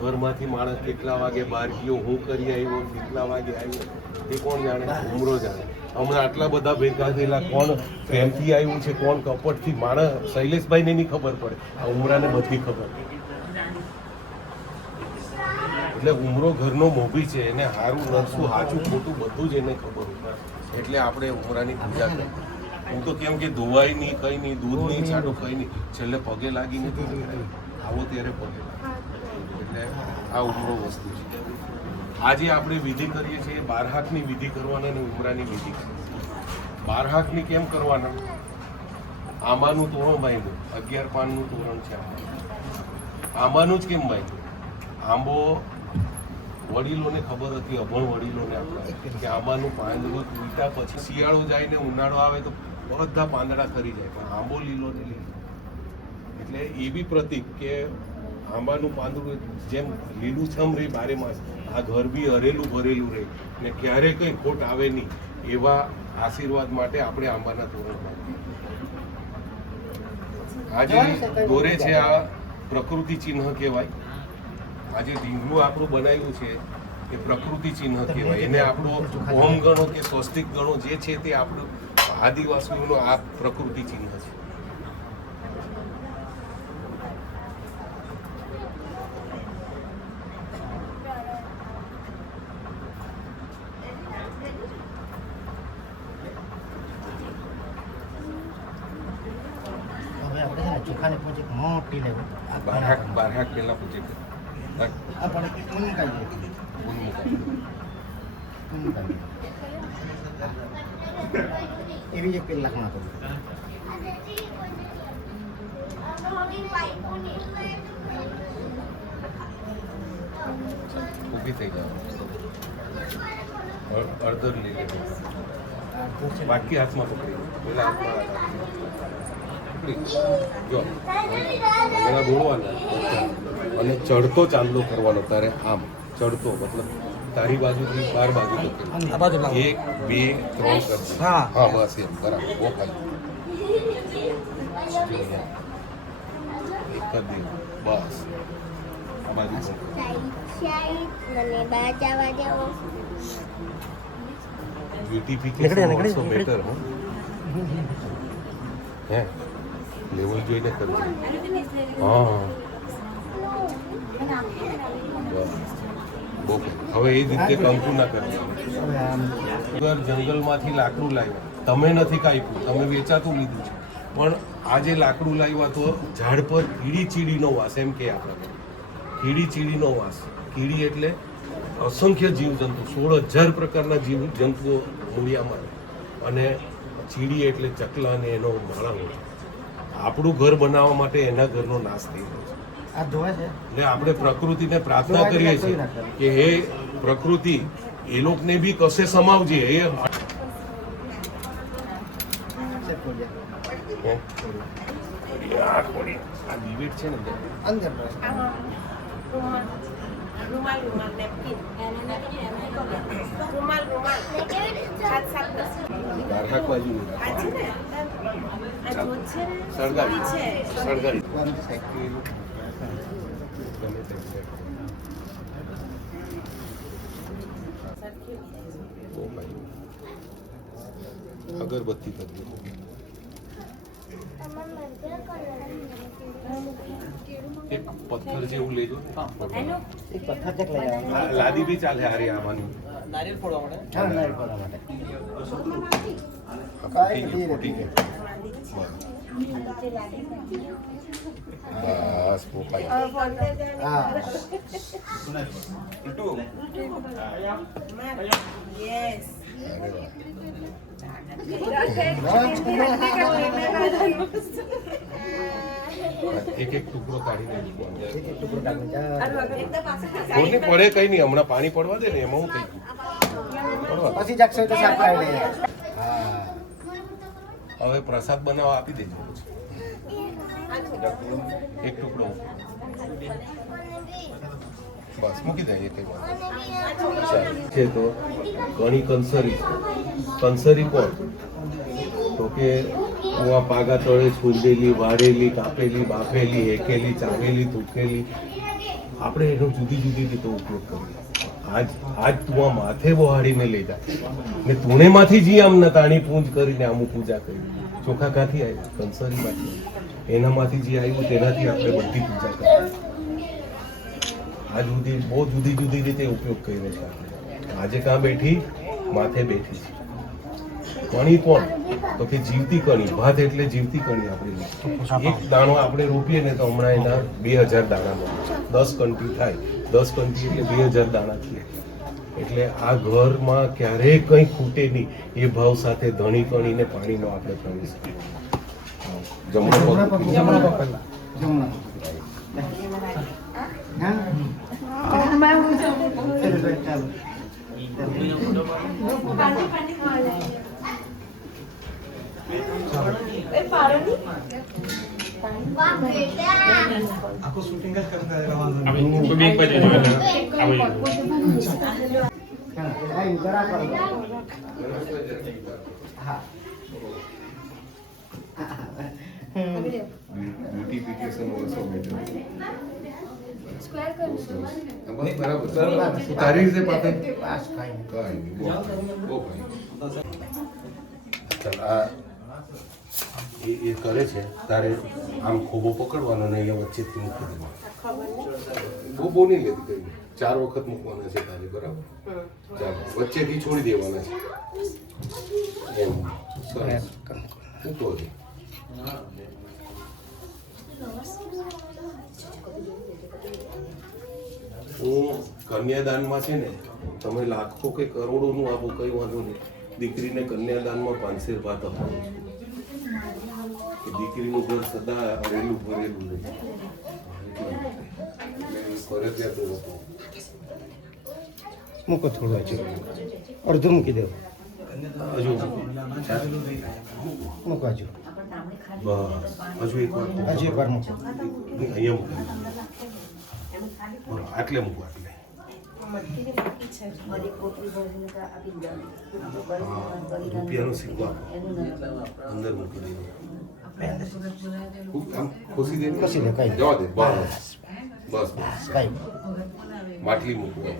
ઘરમાંથી માણસ કેટલા વાગે બહાર ગયો, હું કરી આવ્યો, કેટલા વાગે આવ્યો, એ કોણ જાણે? ઉમરો જાણે. હમણાં આટલા બધા ભેગા થયેલા, કોણ પ્રેમથી આવ્યું છે, કોણ કપટથી. માણસ શૈલેષભાઈને નહીં ખબર પડે, આ ઉમરાને બધી ખબર. એટલે ઉમરો ઘરનો મોભી છે, એને સારું નરસું સાચું ખોટું બધું જ એને ખબર હોય. એટલે આપણે ઉમરાની પૂજા કરીએ. હું તો કેમ કે ધોવાય નહીં, કંઈ નહીં, દૂધ નહીં છાંટું, કંઈ નહીં, છેલ્લે પગે લાગીને આવો ત્યારે પગે લાગે. એટલે આ ઉમરો વસ્તુ છે. આજે આપણે વિધિ કરીએ છીએ, 12 હાથની વિધિ કરવાના અને ઉમરાની વિધિ. 12 હાથની કેમ કરવાના? આંબાનું તોરણ બાંધ્યું, 11 પાનનું તોરણ છે. આંબાનું જ કેમ બાંધ્યું? આંબો વડીલોને ખબર હતી, અભણ વડીલોને આપણા, કે આંબાનું પાંદડું તૂટ્યા પછી શિયાળો જાય ને ઉનાળો આવે તો બધા પાંદડા ખરી જાય, પણ આંબો લીલો ને લીલો. એટલે એ બી પ્રતીક કે આંબાનું પાંદડું જેમ લીલુંછમ રહે બારે માસ, આ ઘર બી હરેલું ભરેલું રહે ને ક્યારેય કંઈ ખોટ આવે નહીં, એવા આશીર્વાદ માટે આપણે આંબાના તોરણ બાંધીએ. આ જે દોરે છે આ પ્રકૃતિ ચિહ્ન કહેવાય. આજે ઢીંગલું આપણું બનાવ્યું છે એ પ્રકૃતિ ચિહ્ન કહેવાય. એને આપણો ઓમ ગણો કે સ્વસ્તિક ગણો, જે છે તે આપણું આદિવાસીઓનો આ પ્રકૃતિ ચિહ્ન છે. હવે આપણે છે ને ચોખાની પૂંજી મોટી લેવું. 12 હાથ પહેલા પૂછે છે. આ પણ ઊન કાઢીએ. એવી જ 1 કલાકમાં કરું. ઊભી થઈ જાવ, અડધર લઈ લે, બાકી હાથમાં પકડી, પેલા હાથમાં પકડી જો પેલા બોલવાના અને ચડતો ચાંદલો કરવાનો. તારે આમ ચડતો મતલબ તારી બાજુથી 12 બાજુ પકડી, 1 2 3 કરશે. હા બસ એમ બરાબર. બહુ ખાલી એક જ દે બસ. બાજુ પણ. મને બાજા વાજાઓ બ્યુટિફિકેશન ઓલસો બેટર હો. હે લેવલ જોઈને કરજો. હા બસ. હવે એ જ રીતે કંકુ ના કરજો. જંગલમાંથી લાકડું લાવ્યા, તમે નથી કાપ્યું, તમે વેચાતું લીધું છે, પણ આ જે લાકડું લાવ્યા તો ઝાડ પર કીડી ચીડીનો વાસ, એમ કે આપણે કીડી ચીડીનો વાસ. કીડી એટલે અસંખ્ય જીવજંતુ, 16,000 પ્રકારના જીવજંતુઓ મૂળિયામાં, અને ચીડી એટલે ચકલા ને એનો માળા. આપણું ઘર બનાવવા માટે એના ઘરનો નાશ થઈ ગયો છે. આ ધોવા છે એટલે આપણે પ્રકૃતિને પ્રાર્થના કરીએ છીએ કે હે પ્રકૃતિ, એ લોકોને બી કશે સમાવજે. એ આ દિવેટ છે ને અંદર રૂમાલ નેપકિન રૂમાલ હાથ સાફ કરો. ગારહાક બાજુ આ છે ને આ જોત છે ને સળગાવી છે સળગાવી બંધ છે. ગમે તે છે. બહુ ભાઈ અગરબત્તી કરજો. એક પથ્થર જેવું લેજો. એક પથ્થર ચક લઈ આવવાનો. આ લાદી બી ચાલે. હારી આવાની હા, નારિયેળ ફોડવા માટે. ફૂટી ગયું, ફૂટી ગયું. બસ બહુ ભાઈ. હા યસ અરે વાહ. એક એક ટુકડો કાઢીને મૂકવાનો. એક એક ટુકડો કાઢીને જા. કોઈને પડે કઈ નહીં, હમણાં પાણી પડવા દે ને એમાં હું થઈ ગયું. પછી જાગશો તો સાફ કરી લઈએ. હા હવે પ્રસાદ બનાવવા આપી દેજો. એક ટુકડો બસ મૂકી દે. એક છે તો ઘણી કંસરી. કંસરી કોણ? તો કે કુવા પાગા તળે છૂંદેલી, વાળેલી, કાપેલી, બાફેલી, હેકેલી, ચાવેલી, તૂકેલી. આપણે એનો જુદી જુદી રીતે ઉપયોગ કરીએ. આજ તું આ માથે બહાડીને લઈ જા ને તુણેમાંથી જી આમ તાણી પૂંજ કરીને આમ પૂજા કરી. ચોખા કાથી આવ્યા? કંસરીમાંથી. એનામાંથી જે આવ્યું તેનાથી આપણે બધી પૂજા કરી. આજ સુધી બહુ જુદી જુદી રીતે ઉપયોગ કર્યો છે આપણે. આજે કાં બેઠી? માથે બેઠી છે. કણી કોણ? તો કે જીવતી કણી. ભાત એટલે જીવતી કણી. આપણે એક દાણો આપણે રોપીએ ને તો હમણાં એના 2000 દાણા મળે. 10 કંટી થાય. 10 કંટી એટલે 2000 દાણા થયા. એટલે આ ઘરમાં ક્યારેય કંઈ ખૂટે નહીં એ ભાવ સાથે ધણી કણીને પાણીનો આપણે પ્રવેશ કરીએ. જમણો પગ. જમણા પગ પહેલા. જમણા. હા ચાલો. Beautification also better. બરાબર. તારી રીતે પાછળ બસ કાંઈ નહીં. કાંઈ નહીં. બહુ ભાઈ. ચાલ આ એ કરે છે તારે આમ ખોબો પકડવાનો ને અહીંયા વચ્ચેથી મૂકી દેવાનો. બહુ નહીં લેતી કઈ 4 વખત મૂકવાના છે તારે. બરાબર. ચાલો વચ્ચેથી છોડી દેવાના છે. એમ સરસ. મૂકો છે. હું કન્યાદાનમાં છે ને તમે લાખો કે કરોડોનું આપો કઈ વાંધો નહીં. દીકરીને કન્યાદાનમાં 500 ભાત આપવાનું છું કે દીકરીનું ઘર સદા અરેલું ભરેલું નહીં. ફરજિયાત હતું. મૂકો થોડું હજુ અડધું મૂકી દેવું. હજુ મૂકો હજુ. બસ હજુ એક વાર હજુ એક વાર મૂકો. અહીંયા મૂકો. આટલે મૂકો. આટલે રૂપિયાનો સિક્કો આપો. અંદર મૂકી દેવાનો. આમ ખોસી દે. ખોસી દે, કઈ. જવા દે. બસ બસ બસ કઈ માટલી મૂકવો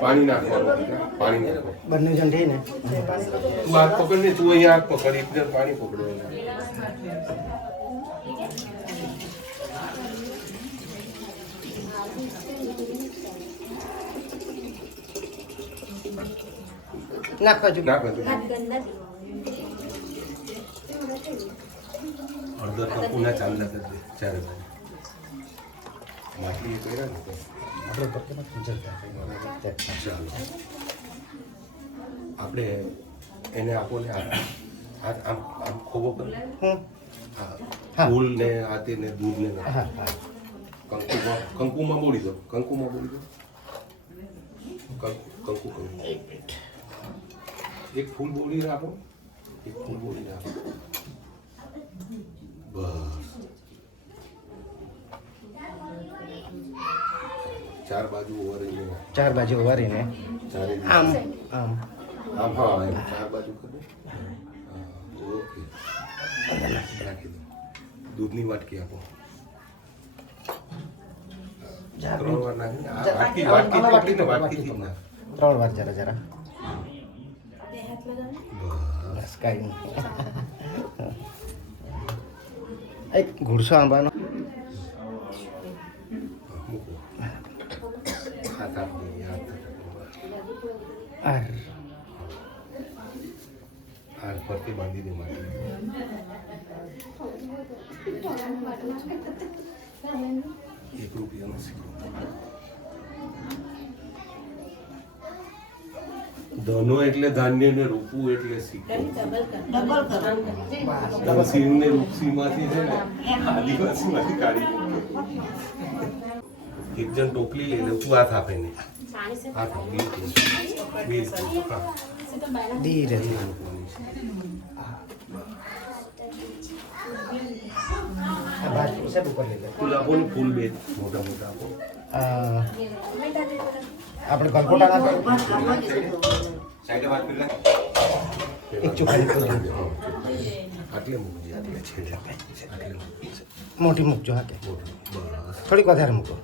પાણી નાખવાનું પાણી નાખો બંને જણ થઈને તું હાથ પકડ ને તું અહીંયા હાથ પકડ એકદમ પાણી પકડો નાખવા જો નાખો હાથ ગંદા અડધા કપૂના ચાંદા કરી દે ચારે બાજુ માટલી એ કર્યા ને તો આપણે પક્કમાં ગુજરતા ચાલો આપણે એને આપો ને આમ આમ ખોબો પર હું હા ફૂલ ને આ તે ને દૂધ ને હા હા કંકુમાં બોલી દો કંકુ એક ફૂલ બોલી રાખો એક ફૂલ બોલી રાખો બસ ચાર બાજુ ઓવર ચાર બાજુ વારીને ચારે આમ આમ આમ હા એમ ચાર બાજુ કરી ઓકે રાખી દો દૂધની વાટકી આપો ત્રણ વાર નાખી વાટકી વાટકી પકડીને વાટકીથી નાખ 3 વાર જરા જરા બે હાથ લગાવો બસ કાંઈ નહીં એક ઘૂડસો આંબાનો મૂકો હાથ આપી હાથ આર હાથ ફરતી બાંધી દે મારી એક રૂપિયાનો સિક્કો ધનો એટલે ધાન્ય ને રૂપું એટલે સિક્કો ધનસિંહ ને રૂપસિંહમાંથી છે ને આદિવાસીમાંથી કાઢી મૂક્યો. એક જણ ટોપલી લઈ લે તું હાથ આપે ને હાથ આપે બે હા ધીરે બે ધીરે મૂકવાની છે. આ ભાત સાહેબ ઉપર લઈ લે ફૂલ આપો ને ફૂલ બે મોટા મોટા આપો આપણે ગલગોટા ના એક ચોખાની ફૂલ આટલે મૂકજે આટલે છેડે આટલે મૂકજે. મોટી મૂકજો હા કે મોટું. બસ થોડીક વધારે મૂકો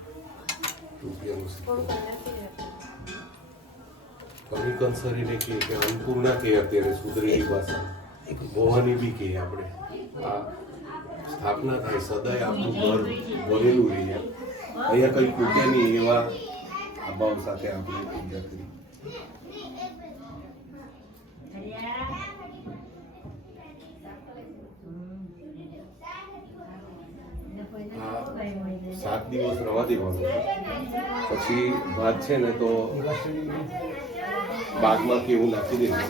રૂપિયાનો સિક્કો કમી કંસરીને કહે કે અન્નપૂર્ણા કહે અત્યારે સુધરેલી ભાષા મોહની બી કહે આપણે આ સ્થાપના થાય સદાય આપણું ઘર ભરેલું રહી જાય અહીંયા કંઈ ખૂટે નહીં એવા અભાવ સાથે આપણે પૂજા કરી આ 7 દિવસ રવા દેવાનું પછી ભાત છે ને તો બાગમાં કે એવું નાખી દેવું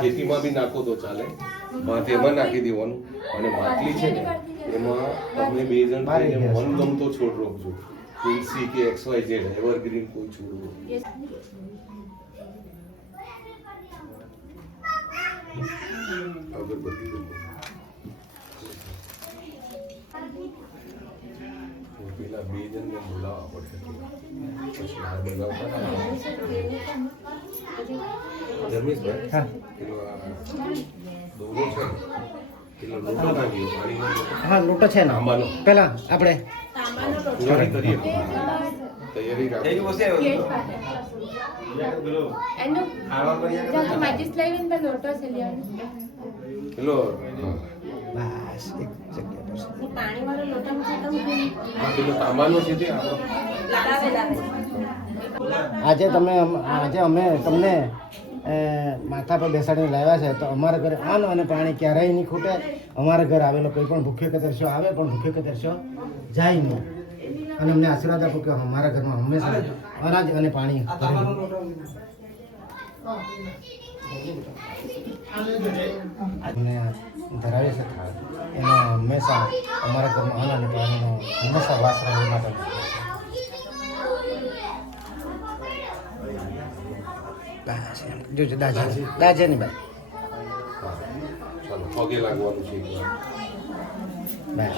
ખેતીમાં બી નાખો તો ચાલે ભાત એમાં નાખી દેવાનું અને માટલી છે ને એમાં તમે બે જણ થઈને મનગમતો છોડ રોપજો તુલસી કે XYZ એવરગ્રીન કોઈ છોડ રોપજો અગરબત્તી દો. પેલા બે જણને બોલાવવા પડશે પછી હાર બનાવતા ધર્મેશભાઈ હા પેલો આ દોરો છે ને, પેલો લોટો નાખ્યો પાણીનો લોટો. હા લોટો છે ને આંબાનો. પેલા આપણે તૈયારી કરીએ તૈયારી રાખો પેલો બસ એક જગ્યા પર પાણી વાળો લોટામાં તમે આ પેલો તાંબાનો છે તે આપણો આજે અમે તમને માથા પર બેસાડીને લાવ્યા છે તો અમારા ઘરે અન્ન અને પાણી ક્યારેય નહીં ખૂટે અમારા ઘરે આવેલો કોઈ પણ ભૂખ્યો કતરશો આવે પણ ભૂખ્યો કતરશો જાય નહીં અને અમને આશીર્વાદ આપો કે અમારા ઘરમાં હંમેશા અનાજ અને પાણી ભરેલું. અમને ધરાવે છે થાળ એનો હંમેશા અમારા ઘરમાં અન્ન અને પાણીનો હંમેશા વાસ રહે એ માટે બસ એમ. જોજો દાજે ને ભાઈ ચાલો પગે લાગવાનું છે એકવાર. બસ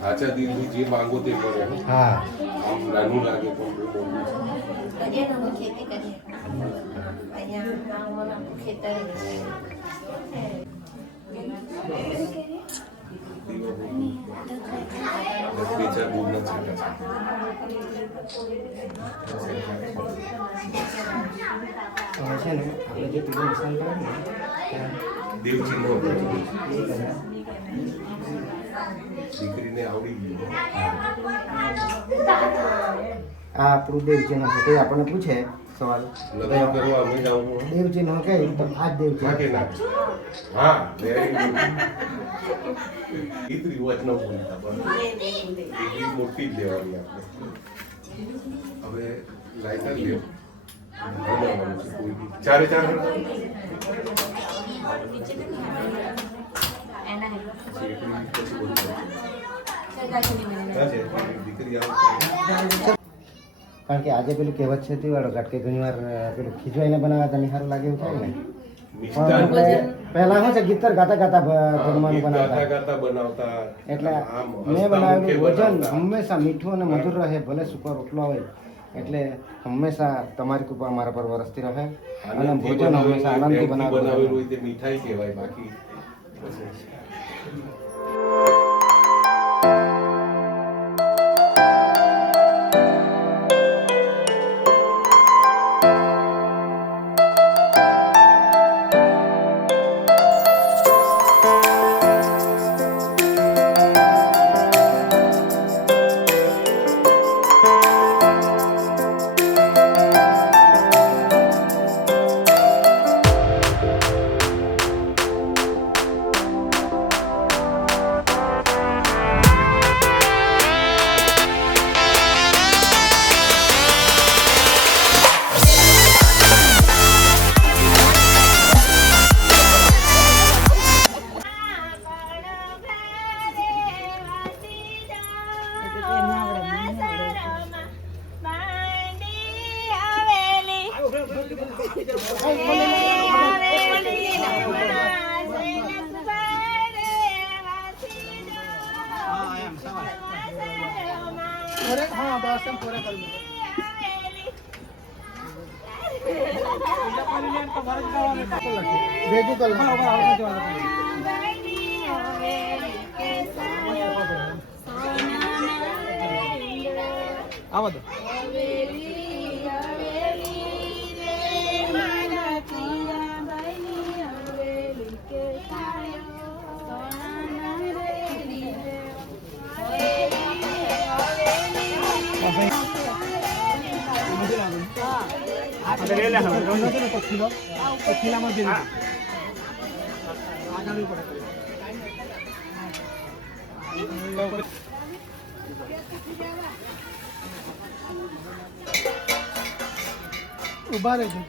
સાચા દિલથી જે માંગો તે મળે હા આમ નાનું લાગે પણ બહુ મોટું છે. ગજેરાની ખેતી કરીએ અહીંયા અમારું ખેતર બે ચાર દૂરના છાંટા હવે છે ને આપણે જે પીળું મિશ્રણ કર્યું ને ત્યાં દેવચિહ્ન દીકરીને આવડી ગયું. આ આપણું દેવચિહ્ન છે તે આપણને પૂછે સવાલ લગ્ન કરવા અમે જાઉં દેવચિહ્ન કે તો આ જ દેવચિહ્ન નાખે નાખ. હા વેરી ગુડ. રીત રિવાજ ન ભૂલતા બસ. દીકરી મોટી જ લેવાની આપણે. હવે લાઈટર લ્યો. બનાવવાનું છે કોઈ બી. ચારે ચાર દીકરી પછી બોલતો. ક્યાં છે? દીકરી આવે. કારણ કે આજે પેલું કહેવત છે તે વાળો ઘાટ કે ઘણીવાર પેલું ખીજવાઈને બનાવવા તો નિહારું લાગે એવું થાય ને પણ મિષ્ટાન આપણે પહેલા શું છે ગીતર ગાતા ગાતા જમવાનું ગીત બનાવતા ગાતા ગાતા બનાવતા એટલે આમ મેં હસતા બનાવેલું મુખે ભોજન બનાવતા. હંમેશા મીઠું અને મધુર રહે ભલે સૂકો રોટલો હોય એટલે હંમેશા તમારી કૃપા મારા પર વરસતી રહે અને આનંદથી ભોજન હંમેશા આનંદથી બનાવેલું બનાવેલું હોય તે મીઠાઈ કહેવાય બાકી ઉભા રહેજો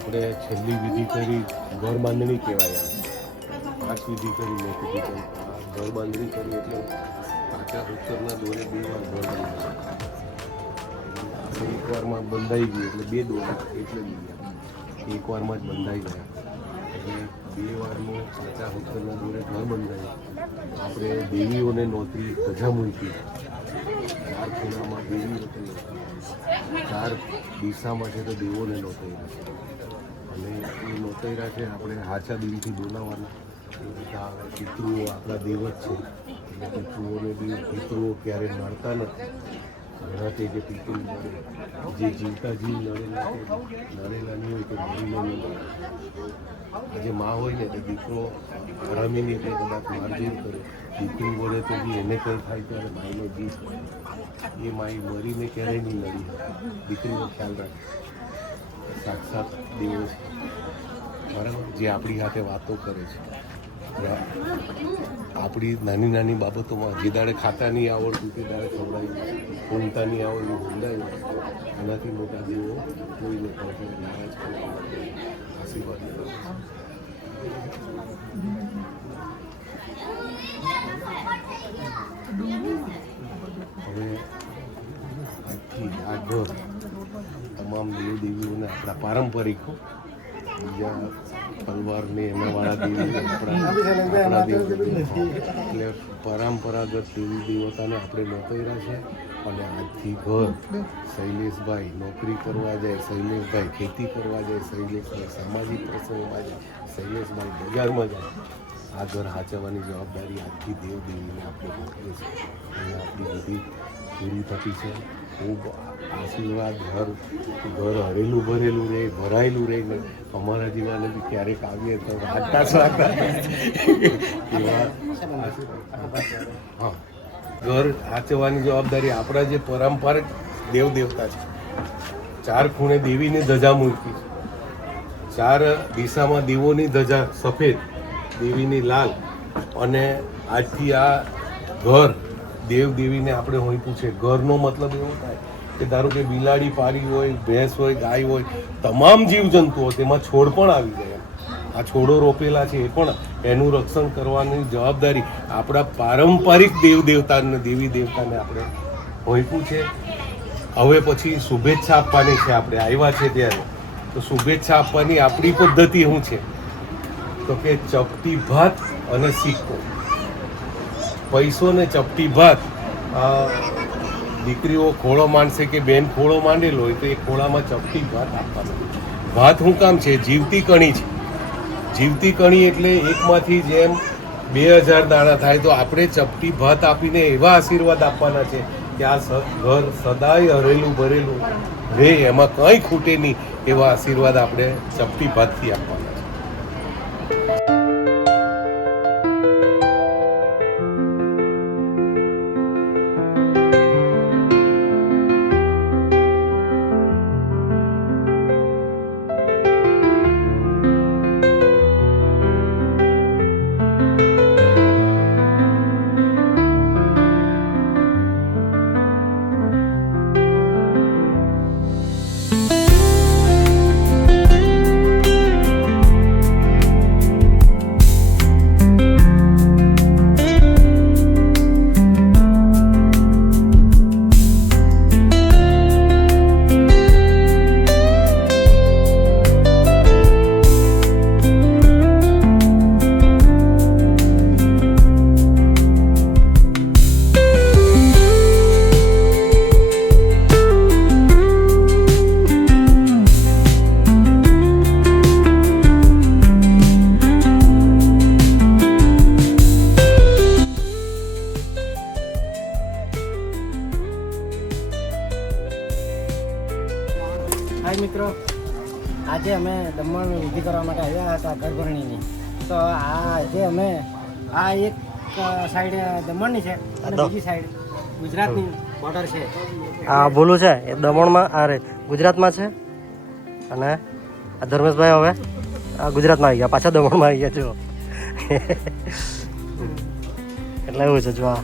આપણે છેલ્લી વિધિ કરી ઘર બાંધણી કહેવાય પાંચ વિધિ કરી મેં કીધી તેમ આ ઘર બાંધણી કરી એટલે કાચા ઉત્તરના દોરે 2 વાર ઘર બાંધ્યું આપણે એક વારમાં બંધાઈ ગયું એટલે 2 દોરા એટલે એક વારમાં જ બંધાઈ ગયા એટલે 2 વારનું કાચા ઉત્તરના દોરે ઘર બંધાયું આપણે દેવીઓને નહોતી ધજા મૂકી 4 ખૂણામાં દેવી હતી 4 દિશામાં છે તો દેવોને નહોતી અને એ નોતર્યા છે આપણે સાચા દિલથી બોલાવવાના પિતૃઓ આપણા દેવ જ છે એટલે પિતૃઓને બી પિતૃઓ ક્યારેય મળતા નથી ઘણા તે જે પીપળી લડે, જે જીવતા જીવ લડેલા લડેલા નહીં હોય તો મરીને નહીં લડે. આજે મા હોય ને તો દીકરો હરામીની એટલે કદાચ મારઝૂડ કરે, દીકરી બોલે તો બી એને કંઈ થાય ત્યારે માઈનો જીવ હોય. એ માઈ મરીને ક્યારેય નહીં લડી, દીકરીનો ખ્યાલ રાખે. સાક્ષાત દેવો છે બરાબર, જે આપણી સાથે વાતો કરે છે. આપણી નાની નાની બાબતોમાં જે દાડે ખાતા નહીં આવડતું તે દાડે ખવડાવ્યું, ઊંઘતા નહીં આવડતું ઊંઘાયું. એનાથી મોટા દેવો કોઈને પણ નારાજ કરે, આશીર્વાદ કરે. હવે આજથી આ ઘર તમામ દેવ દેવીઓને આપણા પારંપરિકો બીજા તલવારને એનાવાળા દેવી આપણા દેવ એટલે પરંપરાગત દેવી દેવતાને આપણે નોતર્યા છે. અને આજથી ઘર શૈલેષભાઈ નોકરી કરવા જાય, શૈલેષભાઈ ખેતી કરવા જાય, શૈલેષભાઈ સામાજિક પ્રસંગમાં જાય, શૈલેષભાઈ બજારમાં જાય, આ ઘર સાચવવાની જવાબદારી આજથી દેવ દેવીને આપણે મોકલીએ છીએ. અને આપણી બધી પૂરી થતી છે. ખૂબ આશીર્વાદ. ઘર હરેલું ભરેલું રહે, ભરાયેલું રહે ને અમારા જેવાને બી ક્યારેક આવીએ તો વાગતા સ્વાગતા એવા હા. ઘર સાચવવાની જવાબદારી આપણા જે પરંપરાગત દેવ દેવતા છે. 4 ખૂણે દેવીની ધજા મૂકી છે. 4 દિશામાં દેવોની ધજા સફેદ, દેવીની લાલ. અને આજથી આ ઘર દેવ દેવીને આપણે હોઈતું છે. ઘરનો મતલબ એવો થાય કે ધારો કે બિલાડી પારી હોય, ભેંસ હોય, ગાય હોય, તમામ જીવજંતુઓ તેમાં છોડ પણ આવી જાય. આ છોડો રોપેલા છે એ પણ એનું રક્ષણ કરવાની જવાબદારી આપણા પારંપરિક દેવ દેવતાને દેવી દેવતાને આપણે હોઈતું છે. હવે પછી શુભેચ્છા આપવાની છે. આપણે આવ્યા છે ત્યારે તો શુભેચ્છા આપવાની આપણી પદ્ધતિ શું છે તો કે ચપટી ભાત અને સિક્કો. પૈસો ને ચપટી ભાત. દીકરીઓ ખોળો માંડશે કે બેન ખોળો માંડેલો હોય તો એ ખોળામાં ચપટી ભાત આપવાનો. ભાત શું કામ છે? જીવતી કણી છે. જીવતી કણી એટલે એકમાંથી જેમ 2000 દાણા થાય તો આપણે ચપટી ભાત આપીને એવા આશીર્વાદ આપવાના છે કે આ ઘર સદાય હરેલું ભરેલું રહે, એમાં કંઈ ખૂટે નહીં એવા આશીર્વાદ આપણે ચપટી ભાતથી આપવાના છે. હાય મિત્રો, આજે અમે દમણ વિધિ કરવા માટે આવ્યા હતા ગર્ભરણીની. તો આજે અમે આ એક સાઈડ દમણની છે અને બીજી સાઈડ ગુજરાતની બોર્ડર છે. આ બોલું છે એ દમણમાં ગુજરાતમાં છે. અને આ ધર્મેશભાઈ હવે આ ગુજરાતમાં આવી ગયા, પાછા દમણમાં આવી ગયા જો. એટલે એવું છે જો આ